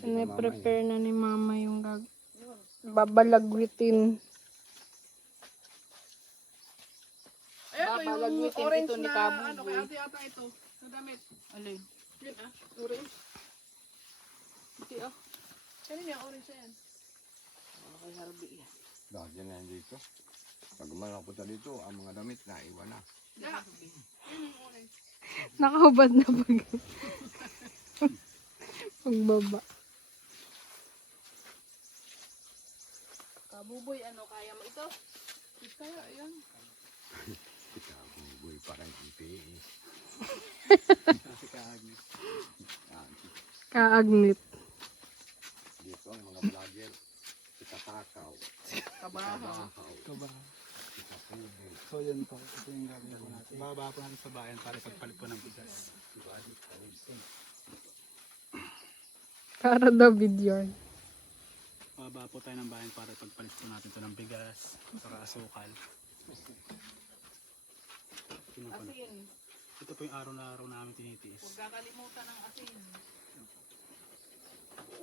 Sine-prepare na ni mama yung babalagwitin. Ayun, yung orange na ano, kaya ate ata ito. Sa damit. Alin? Yun orange. Ito Kanina yung orange na yan. Okay, harbi yan. Dahil na yan dito. Pag malapunta dito, ang mga damit na iwan na. Yeah. Yun yung orange. Nakahubad na pag pagbaba. Kabuboy, ano, kaya mo ito? Kaya, ayan. Ikaw, parang ipi. Kaagnit. Dito ang mga vlogger. Itatakaw. Kabahaw. So yun po, ito yung gagawin po natin. Bababa po natin sa bayan para pagpalit po ng bigas. Para David yun. Bababa po tayo ng bayan para pagpalit po natin ito ng bigas, saka asukal. Asin. Ito po yung araw-araw namin tinitiis. Huwag kakalimutan ng asin.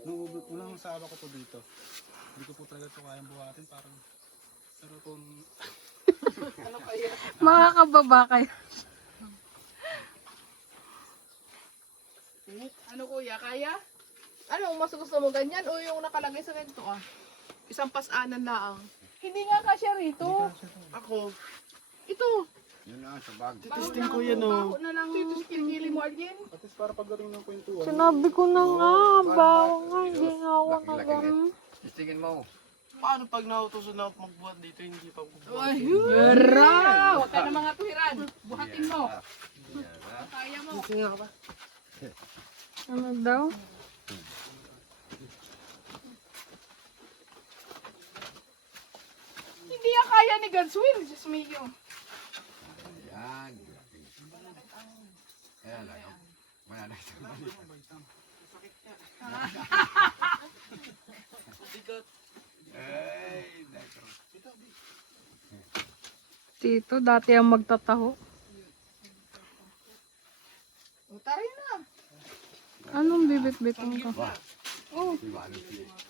Nung unang sawa ko po dito, hindi ko po talaga ito kayang buhatin, parang pero kung Ano kaya? Makakababa kayo. Ano kuya, kaya? Ano, mas gusto mo ganyan o yung nakalagay sa ganito Isang pas-anan lang. Hindi nga kasya rito. Ako. Ito. Yun na, sa bag. testing ko yan o. Baho na lang. Kilikili mo, Algin. At least para pagdating ng kwentuhan. Sinabi ko na nga, bawa nga, hindi nga ako nagam. Istingin mo. Paano pag nautusan na magbuhat dito, hindi pa magbuhat? Yara! Huwag ka na mga tuwiran. Buhatin mo. Kaya mo. Ano daw? Hindi yan kaya ni God's will. Diyos mio. Ayan. Ayan lang. Wala na ito. Ay, nako. Tito, dati ang magtataho. Tarin na. Anong bibit-bitan ka? Ba? Oh, Di ba ano siya?